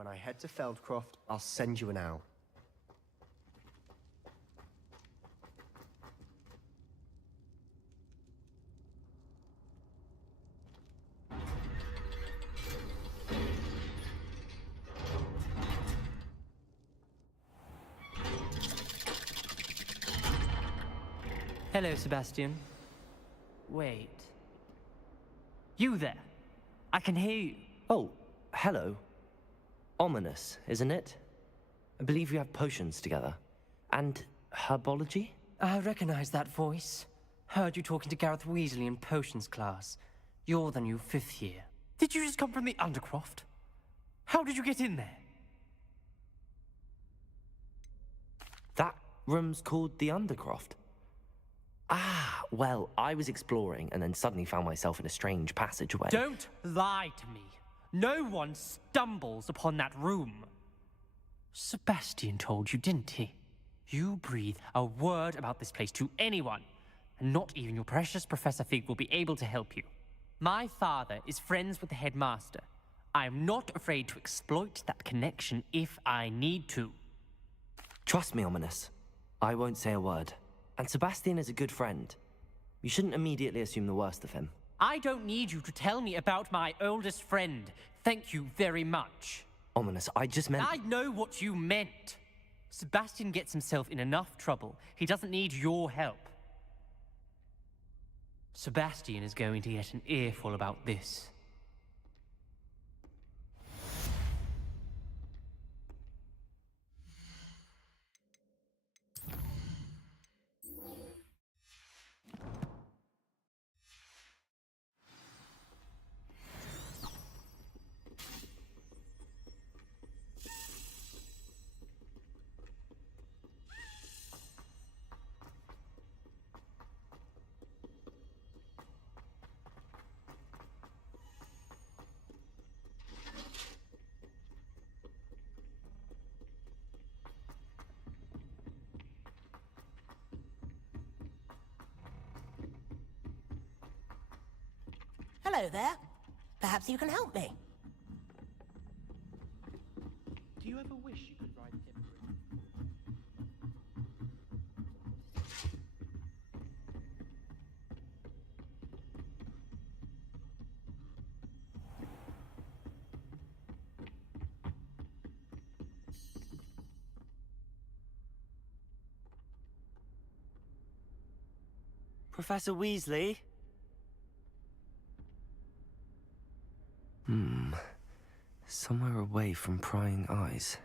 When I head to Feldcroft, I'll send you an owl. Hello, Sebastian. Wait. You there? I can hear you. Oh, hello. Ominous, isn't it? I believe you have potions together. And herbology? I recognize that voice. Heard you talking to Gareth Weasley in potions class. You're the new 5th year. Did you just come from the Undercroft? How did you get in there? That room's called the Undercroft. Ah, well, I was exploring and then suddenly found myself in a strange passageway. Don't lie to me. No one stumbles upon that room. Sebastian told you, didn't he? You breathe a word about this place to anyone, and not even your precious Professor Fig will be able to help you. My father is friends with the headmaster. I am not afraid to exploit that connection if I need to. Trust me, Ominous. I won't say a word. And Sebastian is a good friend. You shouldn't immediately assume the worst of him. I don't need you to tell me about my oldest friend. Thank you very much. Ominous, I just meant... I know what you meant. Sebastian gets himself in enough trouble. He doesn't need your help. Sebastian is going to get an earful about this. Hello there. Perhaps you can help me. Do you ever wish you could ride Hippolyte? Professor Weasley? Somewhere away from prying eyes.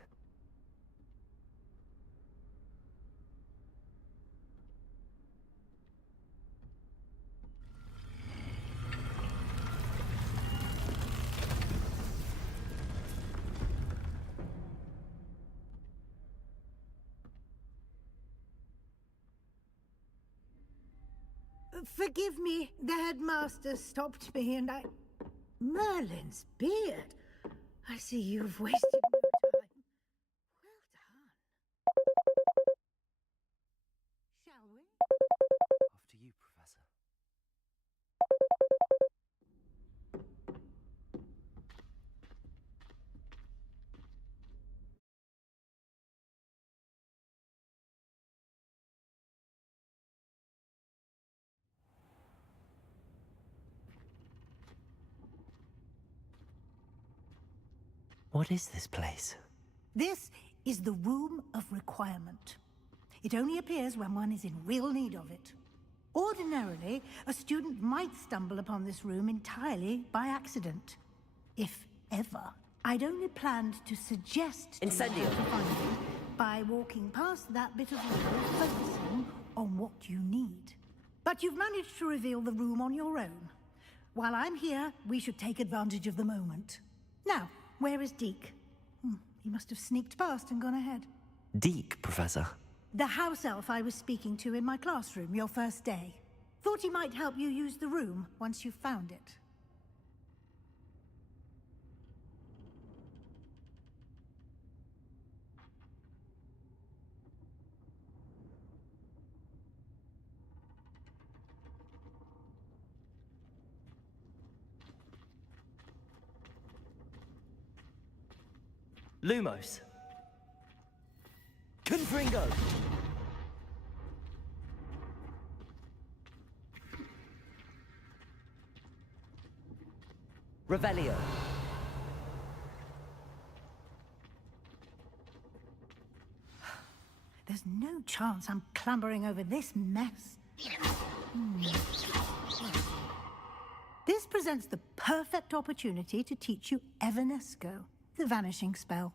Forgive me, the headmaster stopped me and I... Merlin's beard. I see you've wasted no time. Well done. Shall we? After you, Professor. What is this place? This is the Room of Requirement. It only appears when one is in real need of it. Ordinarily, a student might stumble upon this room entirely by accident. If ever. I'd only planned to suggest to you how Incendio. to find it by walking past that bit of wall, focusing on what you need. But you've managed to reveal the room on your own. While I'm here, we should take advantage of the moment. Now, where is Deke? He must have sneaked past and gone ahead. Deke, Professor. The house elf I was speaking to in my classroom your first day. Thought he might help you use the room once you've found it. Lumos. Confringo. Revelio. There's no chance I'm clambering over this mess. This presents the perfect opportunity to teach you Evanesco, the vanishing spell.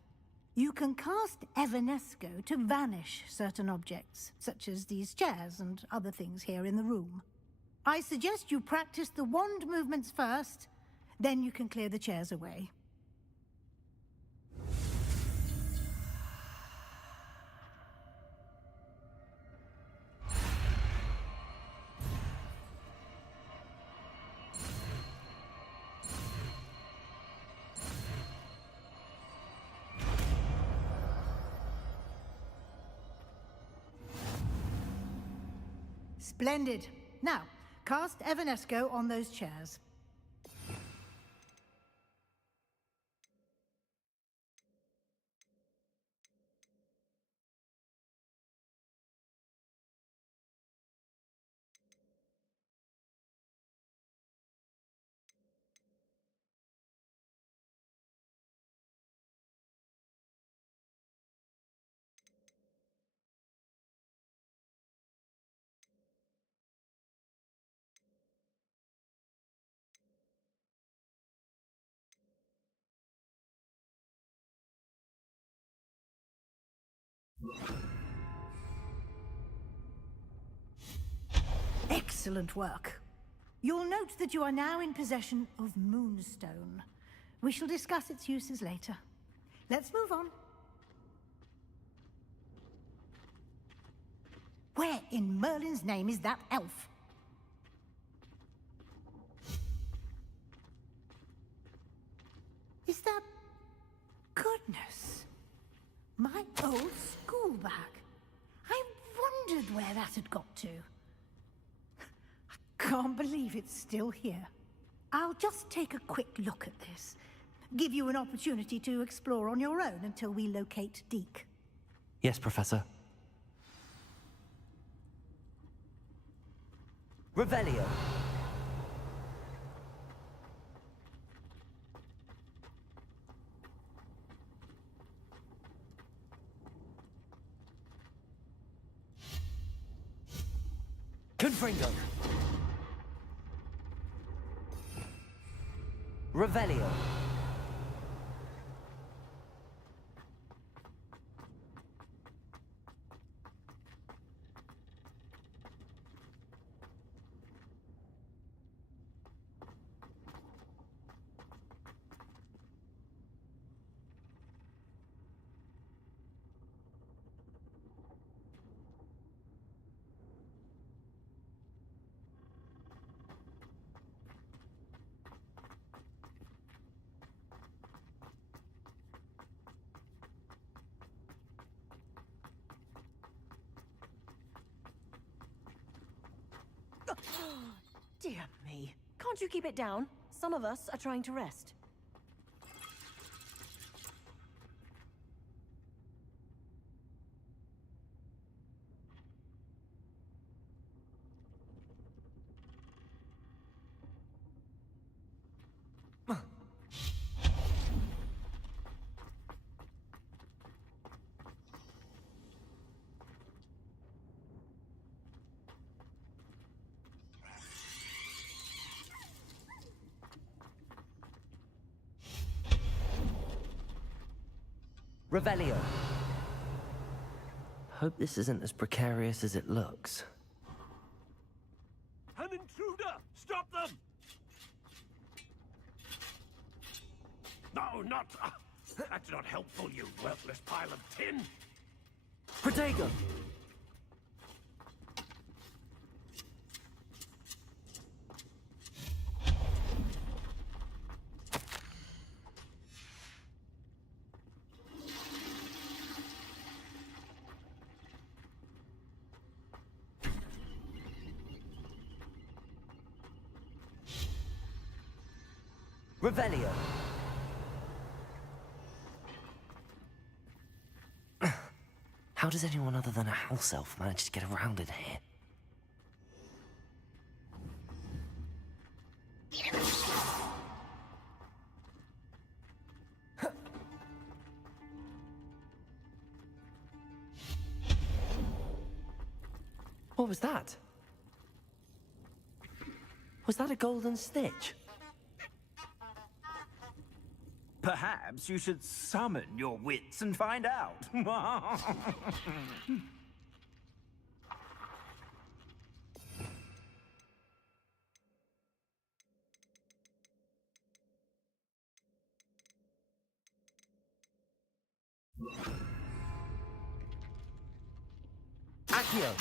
You can cast Evanesco to vanish certain objects, such as these chairs and other things here in the room. I suggest you practice the wand movements first, then you can clear the chairs away. Splendid. Now, cast Evanesco on those chairs. Excellent work. You'll note that you are now in possession of Moonstone. We shall discuss its uses later. Let's move on. Where in Merlin's name is that elf? Is that... Goodness. My old school bag. I wondered where that had got to. I can't believe it's still here. I'll just take a quick look at this. Give you an opportunity to explore on your own until we locate Deke. Yes, Professor. Revelio. Confringo. Revelio. Dear me. Can't you keep it down? Some of us are trying to rest. Revelio. Hope this isn't as precarious as it looks. An intruder! Stop them! No, not... that's not helpful, you worthless pile of tin! Protego! Revelio. How does anyone other than a house elf manage to get around in here? What was that? Was that a golden stitch? Perhaps you should summon your wits and find out. Accio!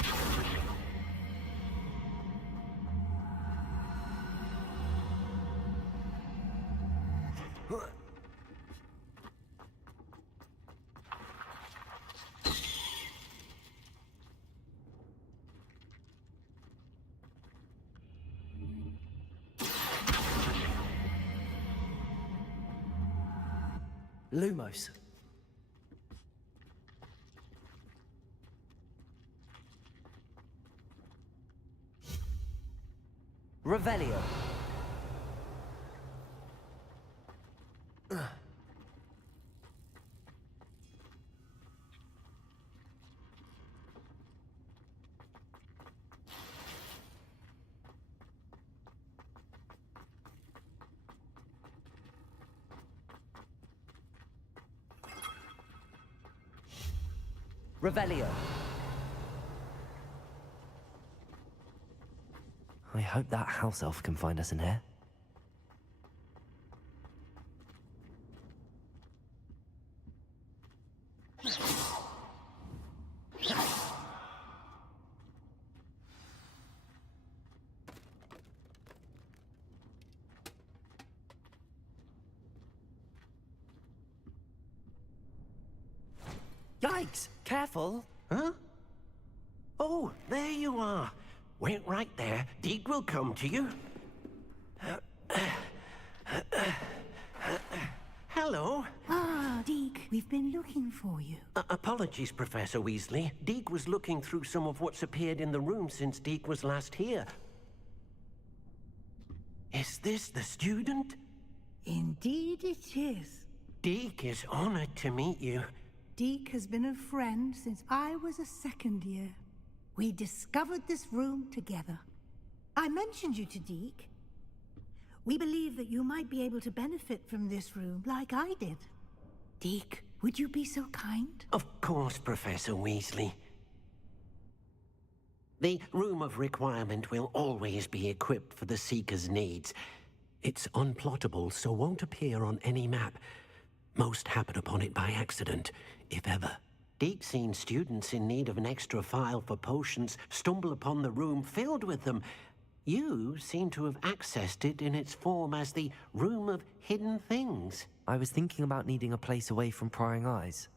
Lumos. Revelio. Revelio. I hope that house elf can find us in here. Yikes! Careful! Huh? Oh, there you are. Wait right there. Deek will come to you. Hello. Ah, Deke, we've been looking for you. Apologies, Professor Weasley. Deek was looking through some of what's appeared in the room since Deek was last here. Is this the student? Indeed it is. Deek is honored to meet you. Deke has been a friend since I was a second year. We discovered this room together. I mentioned you to Deke. We believe that you might be able to benefit from this room like I did. Deke, would you be so kind? Of course, Professor Weasley. The Room of Requirement will always be equipped for the Seeker's needs. It's unplottable, so won't appear on any map. Most happen upon it by accident, if ever. Deke's seen students in need of an extra file for potions stumble upon the room filled with them. You seem to have accessed it in its form as the Room of Hidden Things. I was thinking about needing a place away from prying eyes.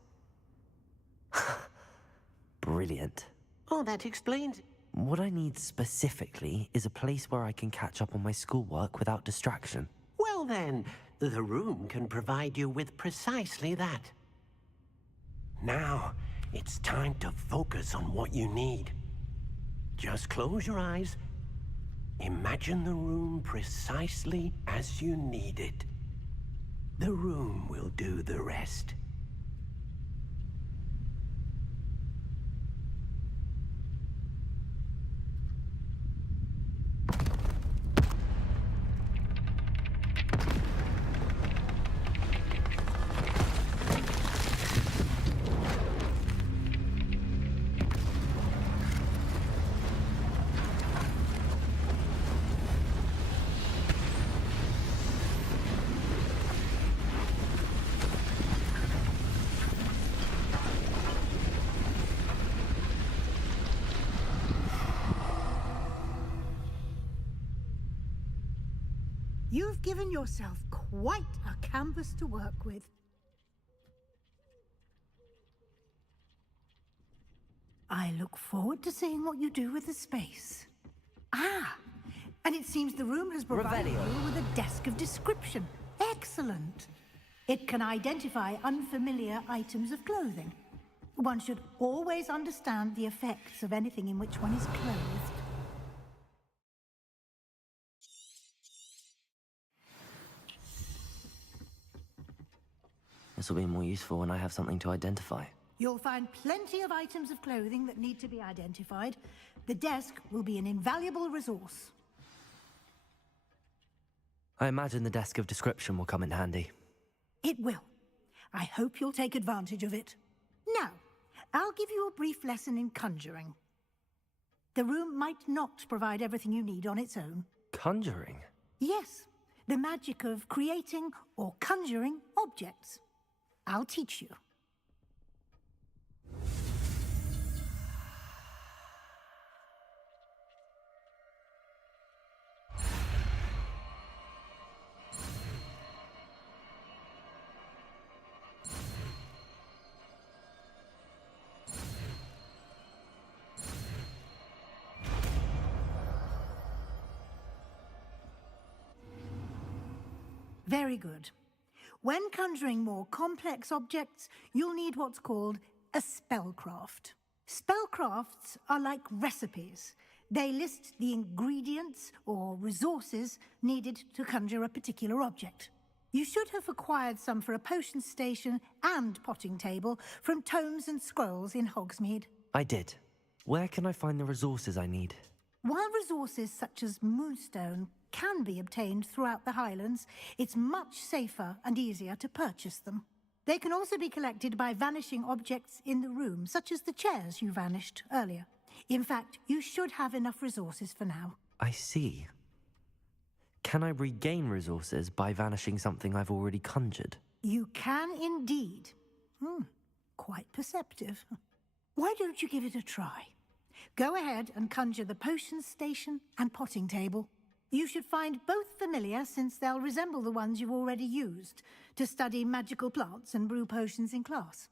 Brilliant. Oh, that explains... What I need specifically is a place where I can catch up on my schoolwork without distraction. Well then, the room can provide you with precisely that. Now, it's time to focus on what you need. Just close your eyes. Imagine the room precisely as you need it. The room will do the rest. You've given yourself quite a canvas to work with. I look forward to seeing what you do with the space. Ah, and it seems the room has provided Revelio. you with a desk of description. Excellent. It can identify unfamiliar items of clothing. One should always understand the effects of anything in which one is clothed. This will be more useful when I have something to identify. You'll find plenty of items of clothing that need to be identified. The desk will be an invaluable resource. I imagine the desk of description will come in handy. It will. I hope you'll take advantage of it. Now, I'll give you a brief lesson in conjuring. The room might not provide everything you need on its own. Conjuring? Yes, the magic of creating or conjuring objects. I'll teach you. Very good. When conjuring more complex objects, you'll need what's called a spellcraft. Spellcrafts are like recipes. They list the ingredients or resources needed to conjure a particular object. You should have acquired some for a potion station and potting table from tomes and scrolls in Hogsmeade. I did. Where can I find the resources I need? While resources such as moonstone can be obtained throughout the Highlands, it's much safer and easier to purchase them. They can also be collected by vanishing objects in the room, such as the chairs you vanished earlier. In fact, you should have enough resources for now. I see. Can I regain resources by vanishing something I've already conjured? You can indeed. Quite perceptive. Why don't you give it a try? Go ahead and conjure the potion station and potting table. You should find both familiar, since they'll resemble the ones you've already used to study magical plants and brew potions in class.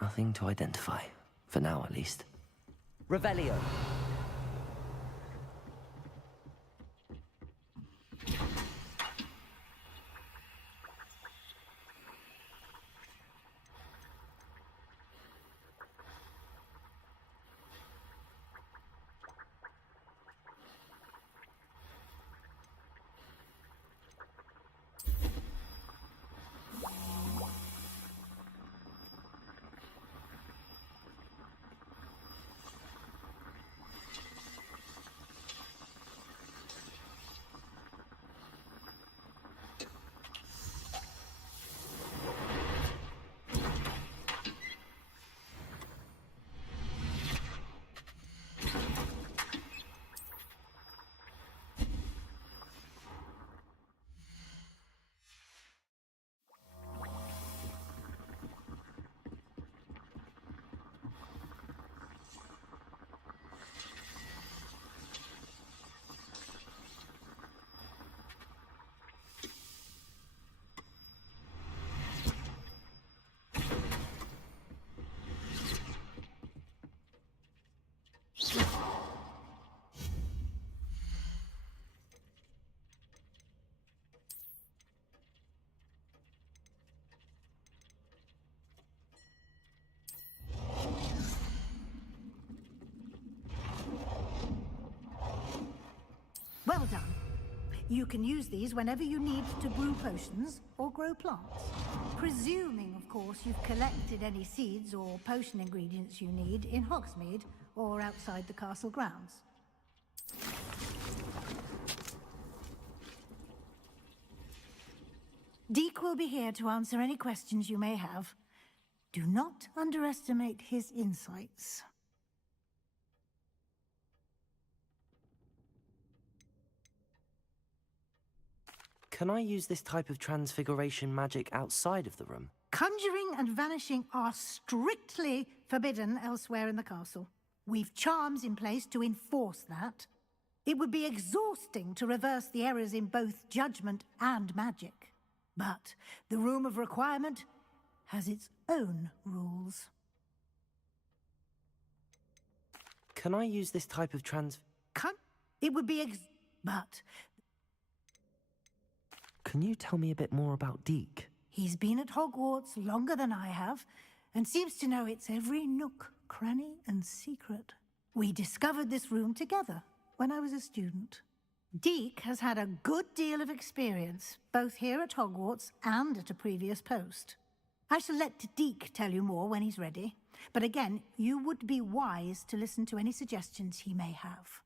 Nothing to identify. For now, at least. Revelio! done. You can use these whenever you need to brew potions or grow plants. Presuming, of course, you've collected any seeds or potion ingredients you need in Hogsmeade or outside the castle grounds. Deek will be here to answer any questions you may have. Do not underestimate his insights. Can I use this type of transfiguration magic outside of the room? Conjuring and vanishing are strictly forbidden elsewhere in the castle. We've charms in place to enforce that. It would be exhausting to reverse the errors in both judgment and magic. But the Room of Requirement has its own rules. Can I use this type of It would be but Can you tell me a bit more about Deek? he's been at Hogwarts longer than I have, and seems to know its every nook, cranny, and secret. We discovered this room together when I was a student. Deek has had a good deal of experience, both here at Hogwarts and at a previous post. I shall let Deek tell you more when he's ready, but again, you would be wise to listen to any suggestions he may have.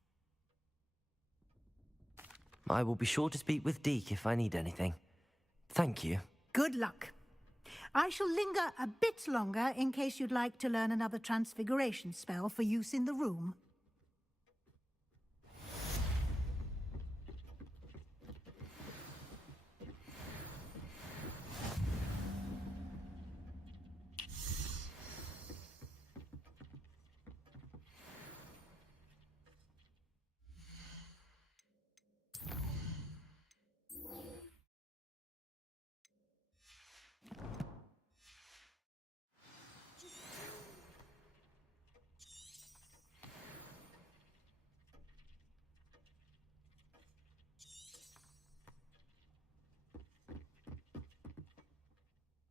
I will be sure to speak with Deek if I need anything. Thank you. Good luck. I shall linger a bit longer in case you'd like to learn another transfiguration spell for use in the room.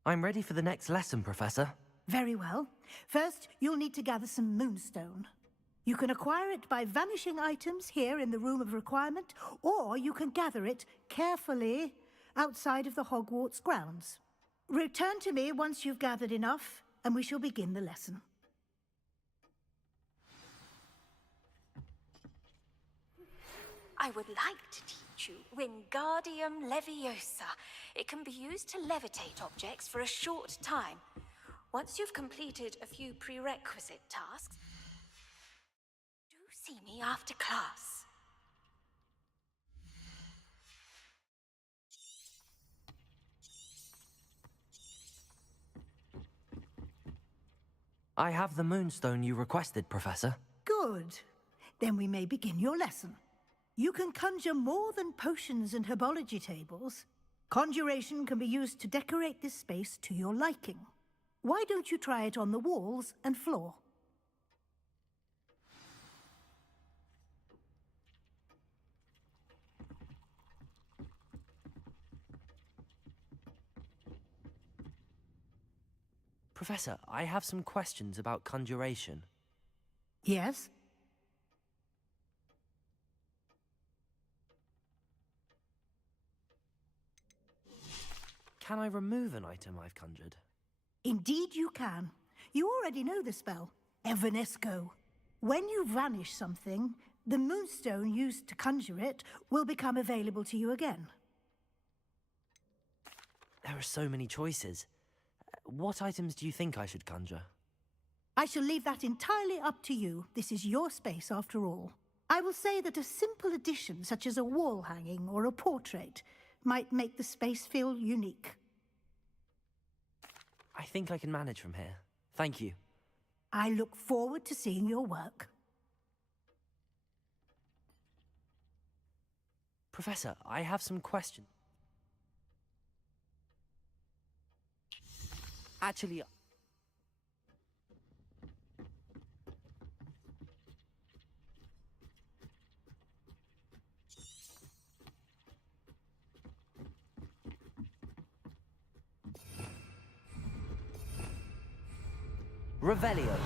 I'm ready for the next lesson, Professor. Very well. First, you'll need to gather some moonstone. You can acquire it by vanishing items here in the Room of Requirement, or you can gather it carefully outside of the Hogwarts grounds. Return to me once you've gathered enough, and we shall begin the lesson. I would like to teach you Wingardium Leviosa. It can be used to levitate objects for a short time. Once you've completed a few prerequisite tasks, do see me after class. I have the moonstone you requested, Professor. Good. Then we may begin your lesson. You can conjure more than potions and herbology tables. Conjuration can be used to decorate this space to your liking. Why don't you try it on the walls and floor? Professor, I have some questions about conjuration. Yes? Can I remove an item I've conjured? Indeed you can. You already know the spell, Evanesco. When you vanish something, the moonstone used to conjure it will become available to you again. There are so many choices. What items do you think I should conjure? I shall leave that entirely up to you. This is your space after all. I will say that a simple addition, such as a wall hanging or a portrait, might make the space feel unique. I think I can manage from here. Thank you. I look forward to seeing your work. Professor, I have some questions. Actually, Revelio.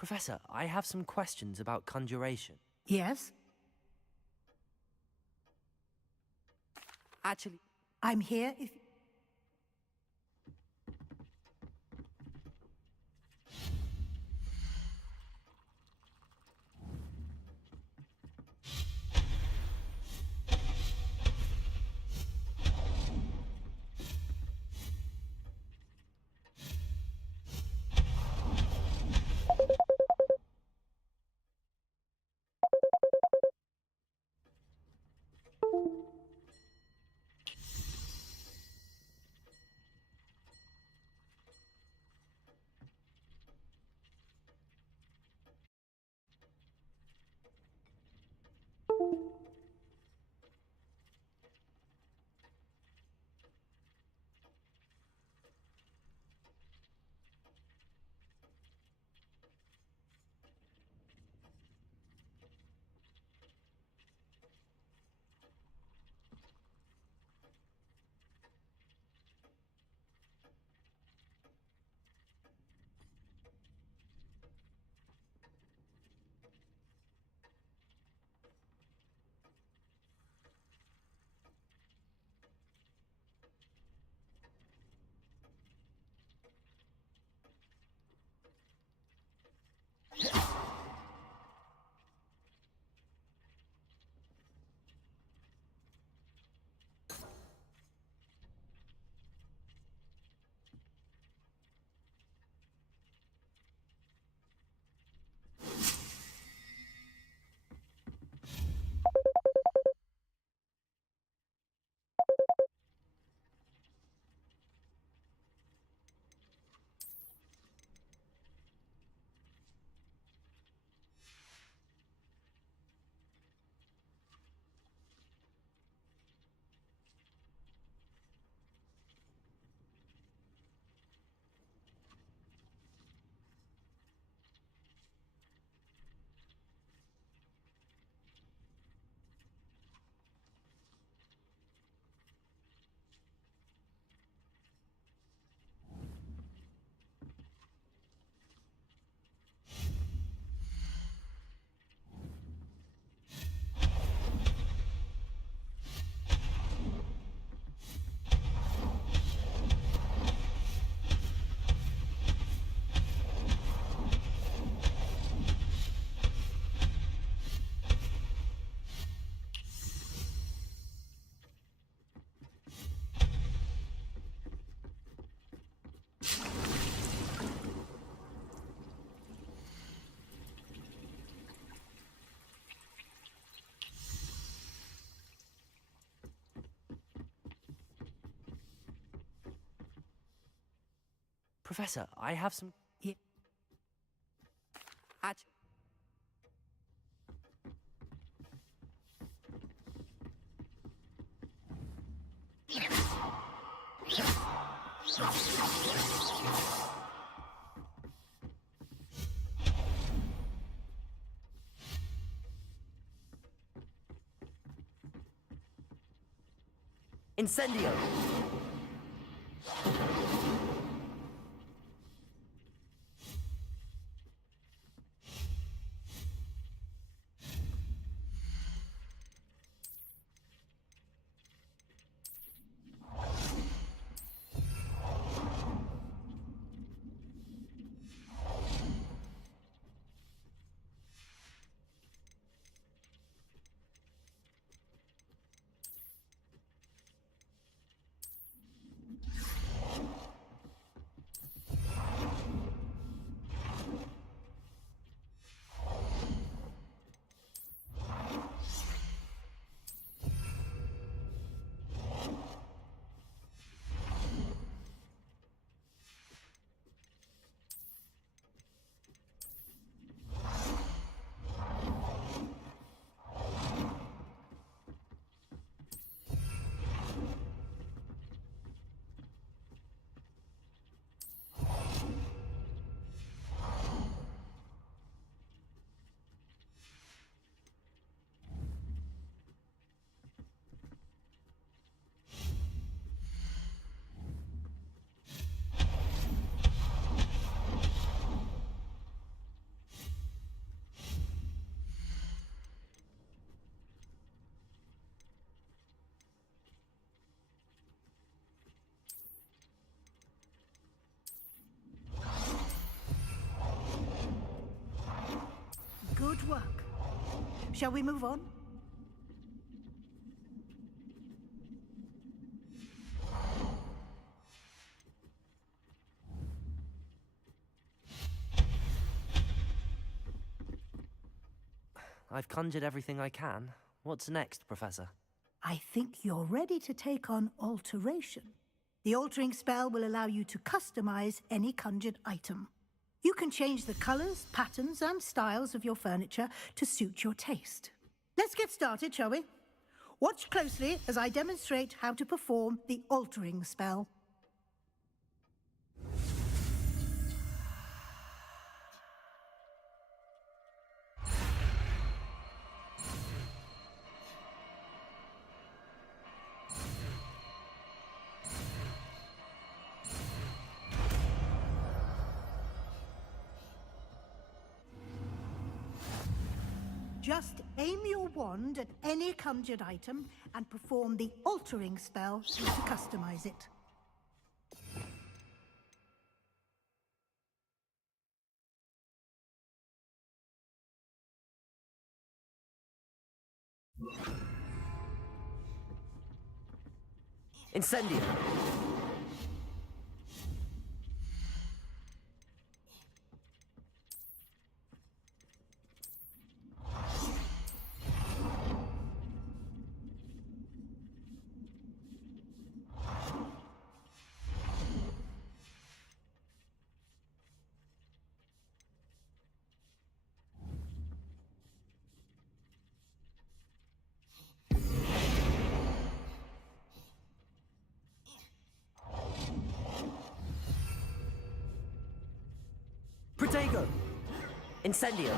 Professor, I have some questions about conjuration. Yes? Actually, I'm here if... Professor, I have some... Ye- Actually... Incendio! Good work. Shall we move on? I've conjured everything I can. What's next, Professor? I think you're ready to take on alteration. The altering spell will allow you to customize any conjured item. You can change the colors, patterns, and styles of your furniture to suit your taste. Let's get started, shall we? Watch closely as I demonstrate how to perform the altering spell. Just aim your wand at any conjured item and perform the altering spell to customize it. Incendio! Protego! Incendio!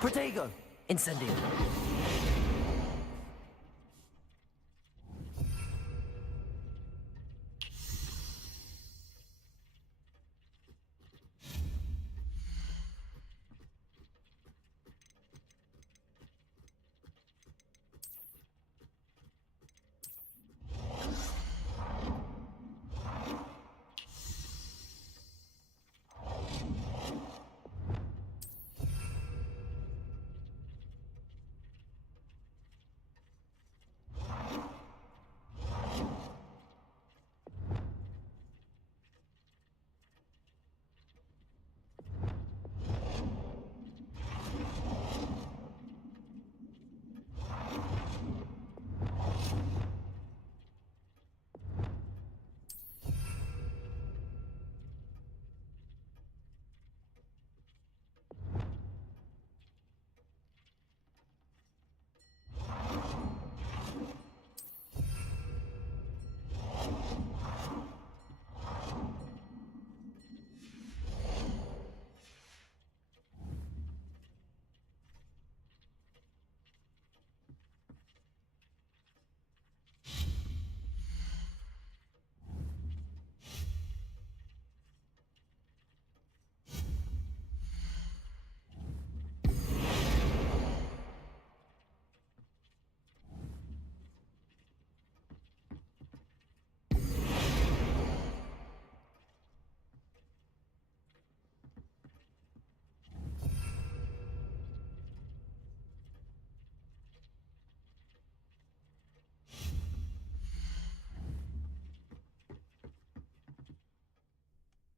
Protego! Incendio!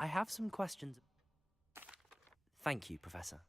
I have some questions. Thank you, Professor.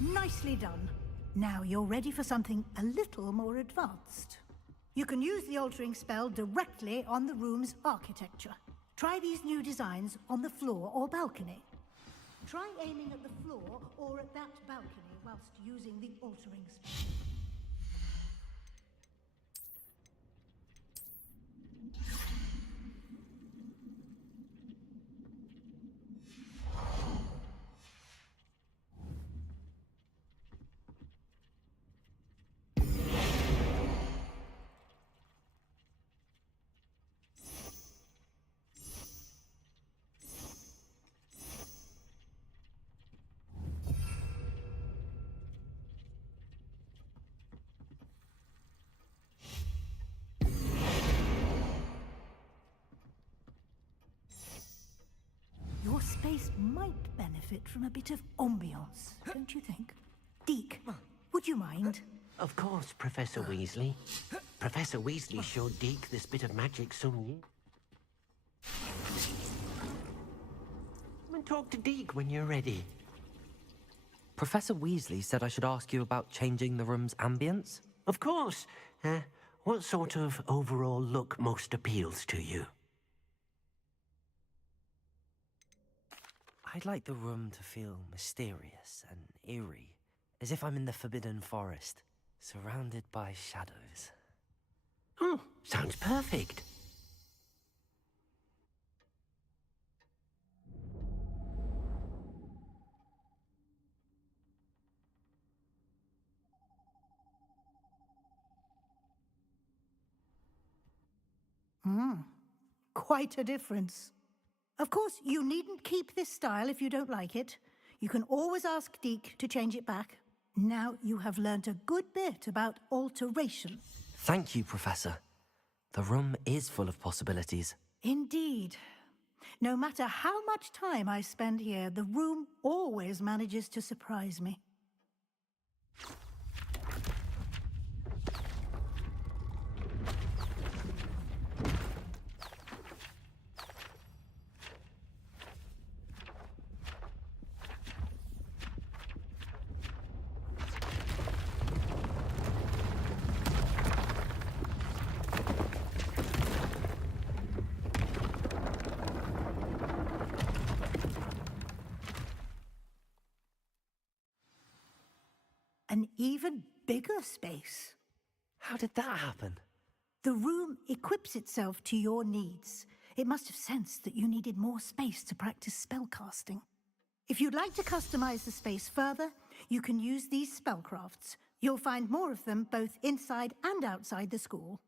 Nicely done. Now you're ready for something a little more advanced. You can use the altering spell directly on the room's architecture. Try these new designs on the floor or balcony. Try aiming at the floor or at that balcony whilst using the altering spell. Your space might benefit from a bit of ambiance, don't you think? Deke, would you mind? Of course, Professor Weasley. Professor Weasley showed Deke this bit of magic so new. Come and talk to Deke when you're ready. Professor Weasley said I should ask you about changing the room's ambience? Of course. What sort of overall look most appeals to you? I'd like the room to feel mysterious and eerie, as if I'm in the Forbidden Forest, surrounded by shadows. Oh, sounds perfect. Quite a difference. Of course, you needn't keep this style if you don't like it. You can always ask Deke to change it back. Now you have learnt a good bit about alteration. Thank you, Professor. The room is full of possibilities. Indeed. No matter how much time I spend here, the room always manages to surprise me. An even bigger space. How did that happen? The room equips itself to your needs. It must have sensed that you needed more space to practice spellcasting. If you'd like to customize the space further, you can use these spellcrafts. You'll find more of them both inside and outside the school.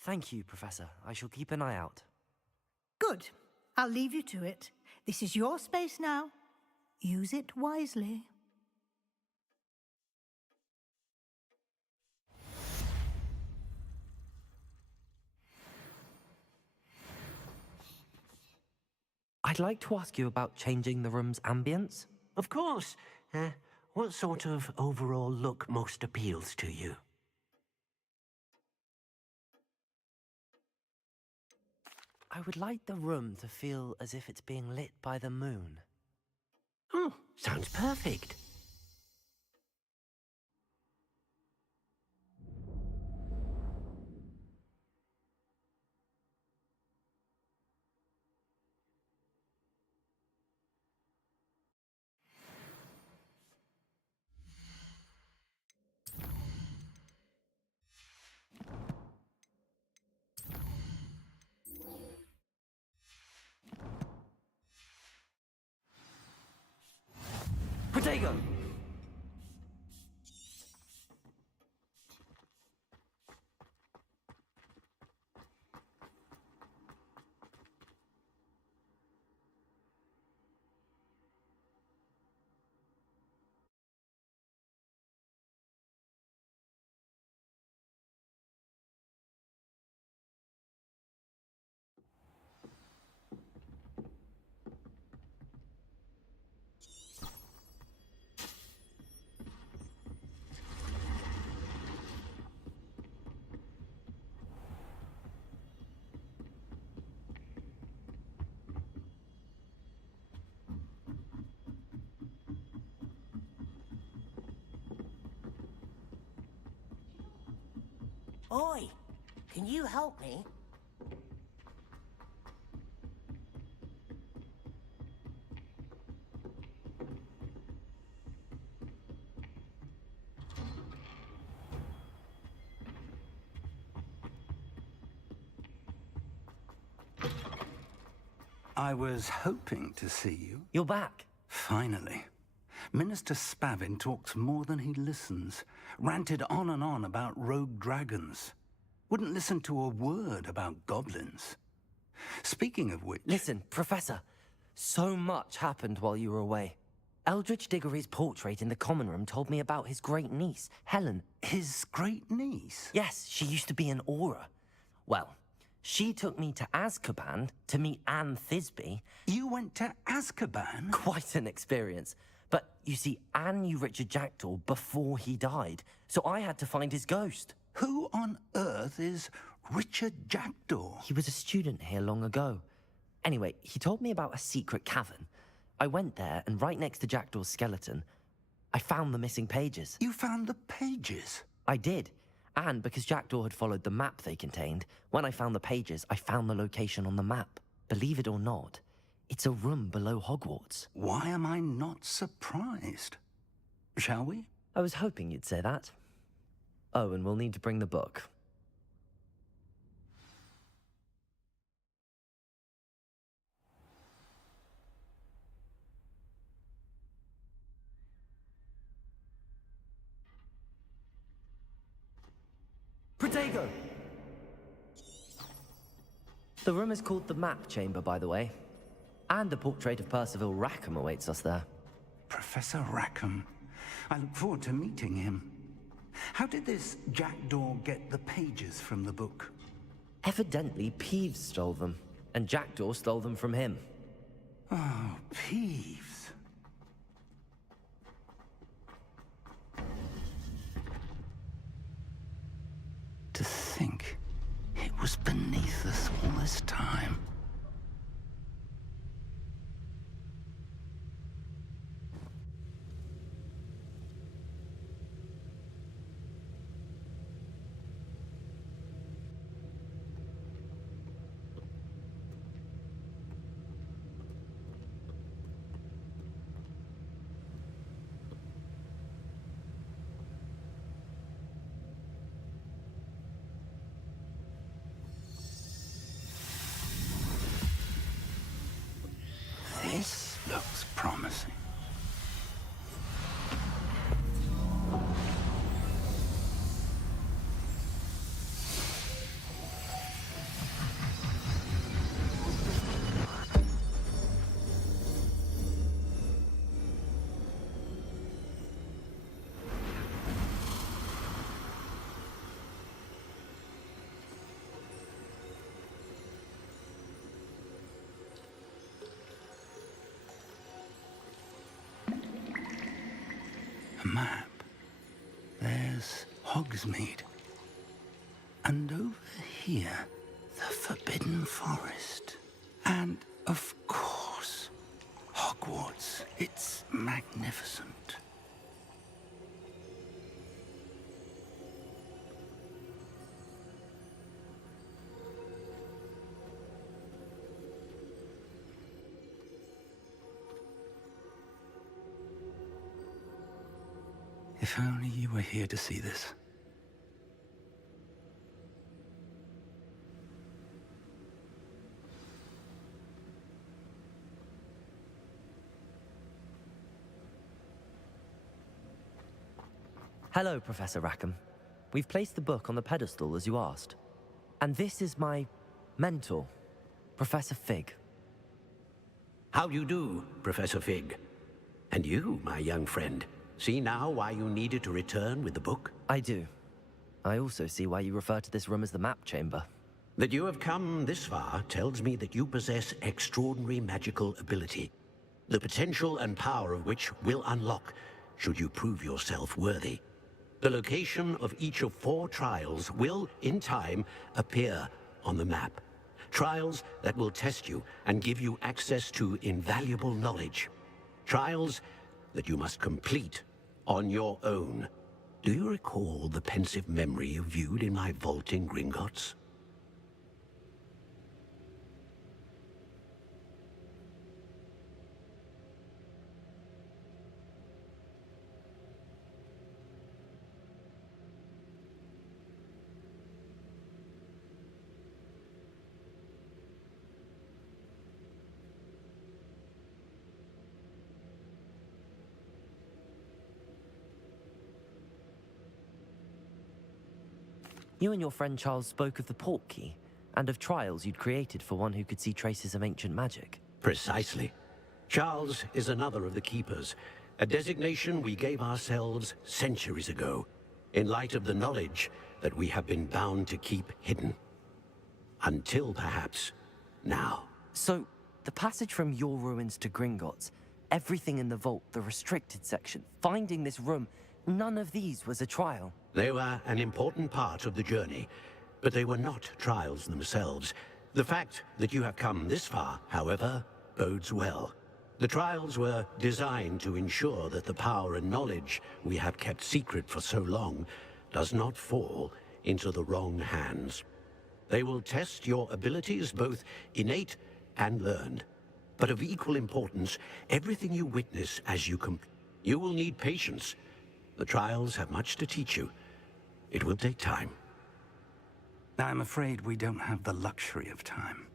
Thank you, Professor. I shall keep an eye out. Good. I'll leave you to it. This is your space now. Use it wisely. I'd like to ask you about changing the room's ambience. Of course. What sort of overall look most appeals to you? I would like the room to feel as if it's being lit by the moon. Oh, sounds perfect. Protego! Oi, can you help me? I was hoping to see you. You're back. Finally. Minister Spavin talks more than he listens. Ranted on and on about rogue dragons. Wouldn't listen to a word about goblins. Speaking of which... Listen, Professor. So much happened while you were away. Eldridge Diggory's portrait in the common room told me about his great niece, Helen. His great niece? Yes, she used to be an Auror. Well, she took me to Azkaban to meet Anne Thisbe. You went to Azkaban? Quite an experience. But, you see, Anne knew Richard Jackdaw before he died, so I had to find his ghost. Who on earth is Richard Jackdaw? He was a student here long ago. Anyway, he told me about a secret cavern. I went there, and right next to Jackdaw's skeleton, I found the missing pages. You found the pages? I did. And because Jackdaw had followed the map they contained, when I found the pages, I found the location on the map. Believe it or not, it's a room below Hogwarts. Why am I not surprised? Shall we? I was hoping you'd say that. Oh, and we'll need to bring the book. Protego! The room is called the Map Chamber, by the way. And a portrait of Percival Rackham awaits us there. Professor Rackham. I look forward to meeting him. How did this Jackdaw get the pages from the book? Evidently, Peeves stole them, and Jackdaw stole them from him. Oh, Peeves. To think it was beneath us all this time. This looks promising. A map. There's Hogsmeade. And over here, The Forbidden Forest. And, of course, Hogwarts. It's magnificent. If only you were here to see this. Hello, Professor Rackham. We've placed the book on the pedestal as you asked. And this is my mentor, Professor Fig. How do you do, Professor Fig? And you, my young friend, see now why you needed to return with the book? I do. I also see why you refer to this room as the map chamber. That you have come this far tells me that you possess extraordinary magical ability, the potential and power of which will unlock should you prove yourself worthy. The location of each of 4 trials will, in time, appear on the map. Trials that will test you and give you access to invaluable knowledge. Trials that you must complete on your own. Do you recall the pensive memory you viewed in my vault in Gringotts? You and your friend Charles spoke of the port key, and of trials you'd created for one who could see traces of ancient magic. Precisely. Charles is another of the Keepers, a designation we gave ourselves centuries ago, in light of the knowledge that we have been bound to keep hidden. Until perhaps now. So, the passage from your ruins to Gringotts, everything in the vault, the restricted section, finding this room, none of these was a trial. They were an important part of the journey, but they were not trials themselves. The fact that you have come this far, however, bodes well. The trials were designed to ensure that the power and knowledge we have kept secret for so long does not fall into the wrong hands. They will test your abilities, both innate and learned. But of equal importance, everything you witness as you complete. You will need patience. The trials have much to teach you. It will take time. I'm afraid we don't have the luxury of time.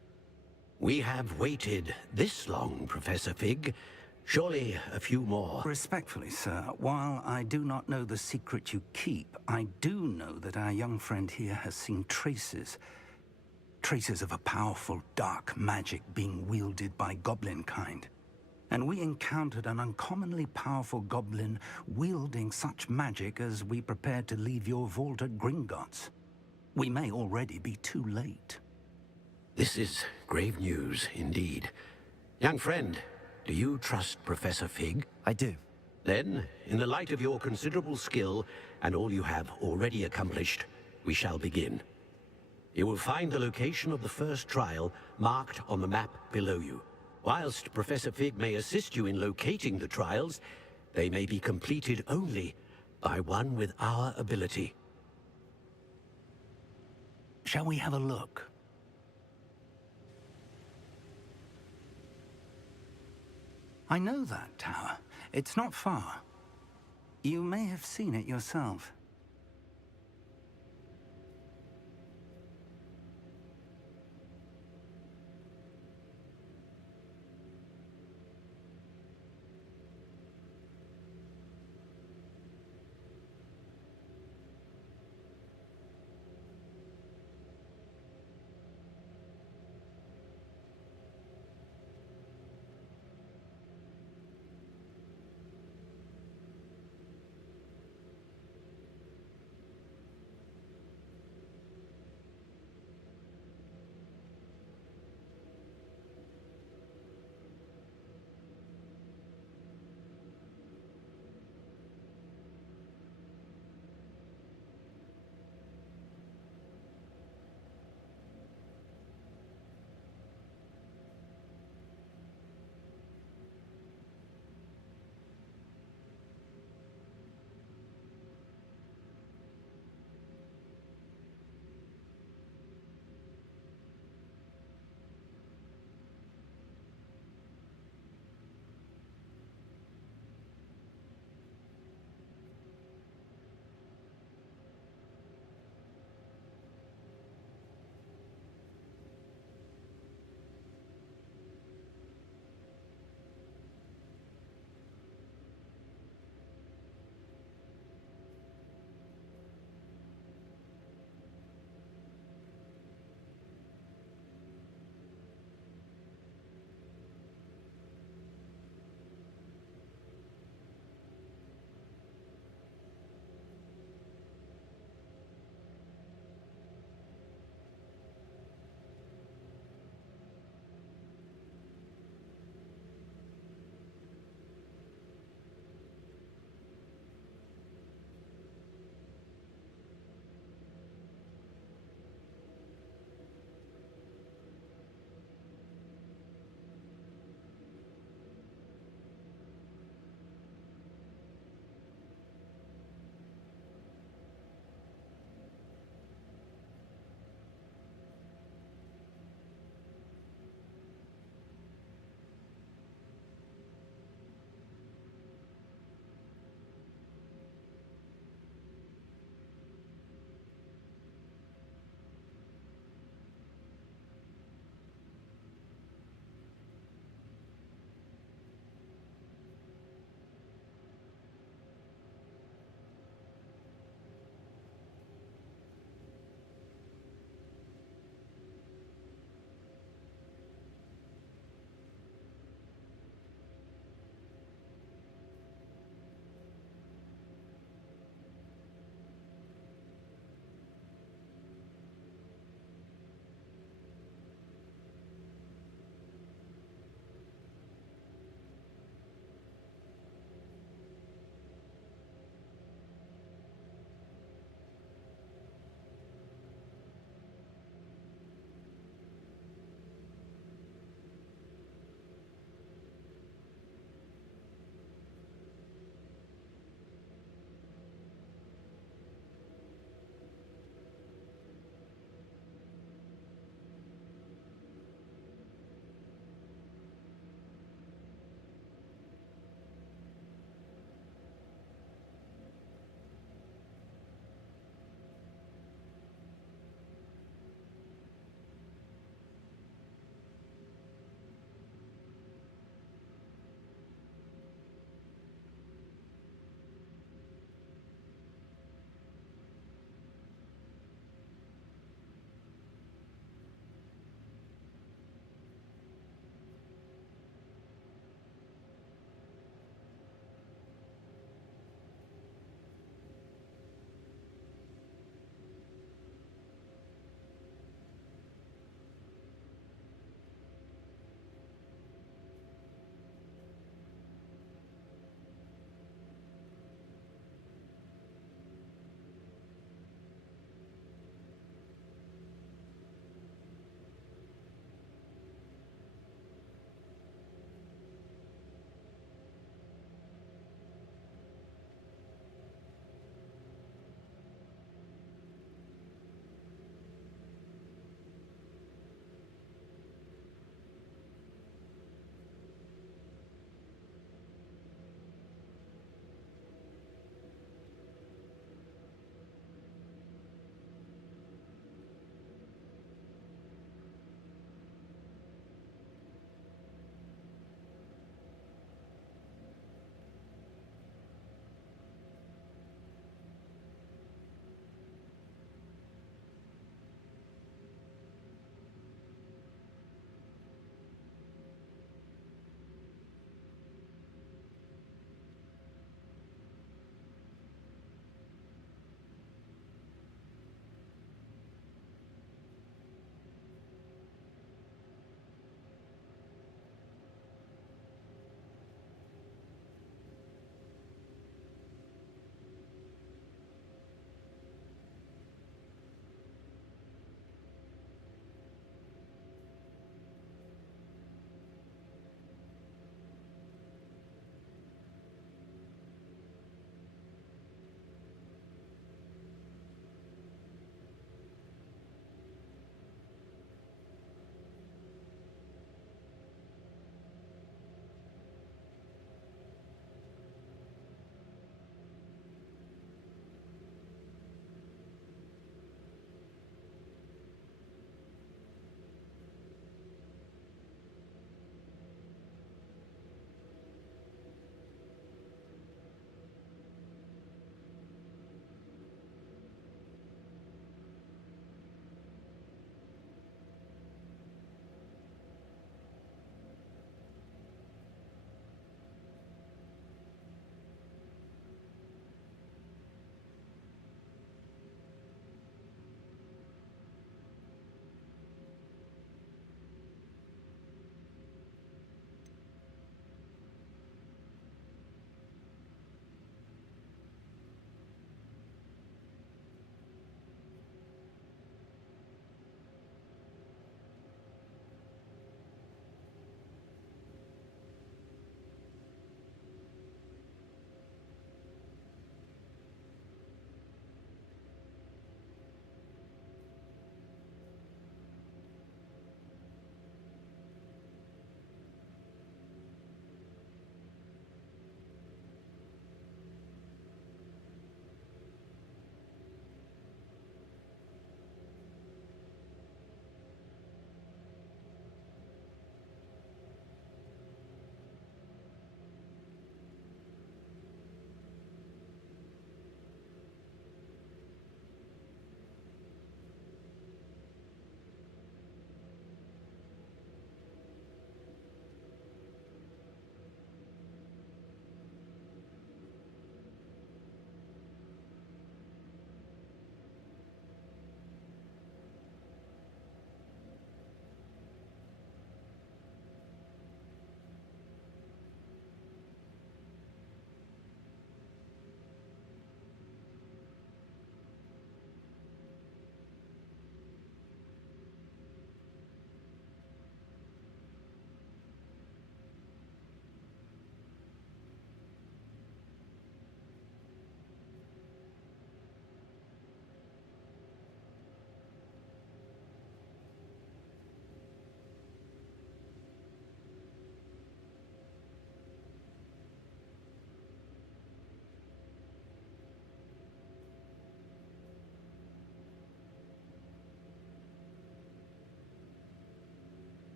We have waited this long, Professor Fig. Surely a few more. Respectfully, sir, while I do not know the secret you keep, I do know that our young friend here has seen traces. Traces of a powerful dark magic being wielded by goblin kind. And we encountered an uncommonly powerful goblin wielding such magic as we prepared to leave your vault at Gringotts. We may already be too late. This is grave news indeed. Young friend, do you trust Professor Fig? I do. Then, in the light of your considerable skill and all you have already accomplished, we shall begin. You will find the location of the first trial marked on the map below you. Whilst Professor Fig may assist you in locating the trials, they may be completed only by one with our ability. Shall we have a look? I know that tower. It's not far. You may have seen it yourself.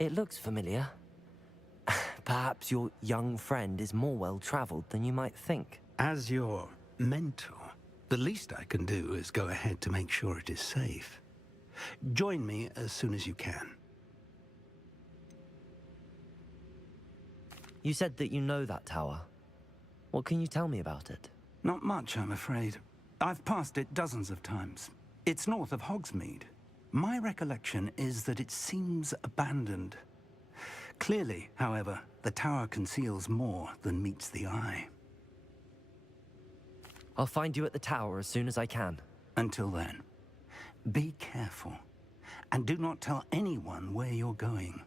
It looks familiar. Perhaps your young friend is more well-traveled than you might think. As your mentor, the least I can do is go ahead to make sure it is safe. Join me as soon as you can. You said that you know that tower. What can you tell me about it? Not much, I'm afraid. I've passed it dozens of times. It's north of Hogsmeade. My recollection is that it seems abandoned. Clearly, however, the tower conceals more than meets the eye. I'll find you at the tower as soon as I can. Until then, be careful. And do not tell anyone where you're going.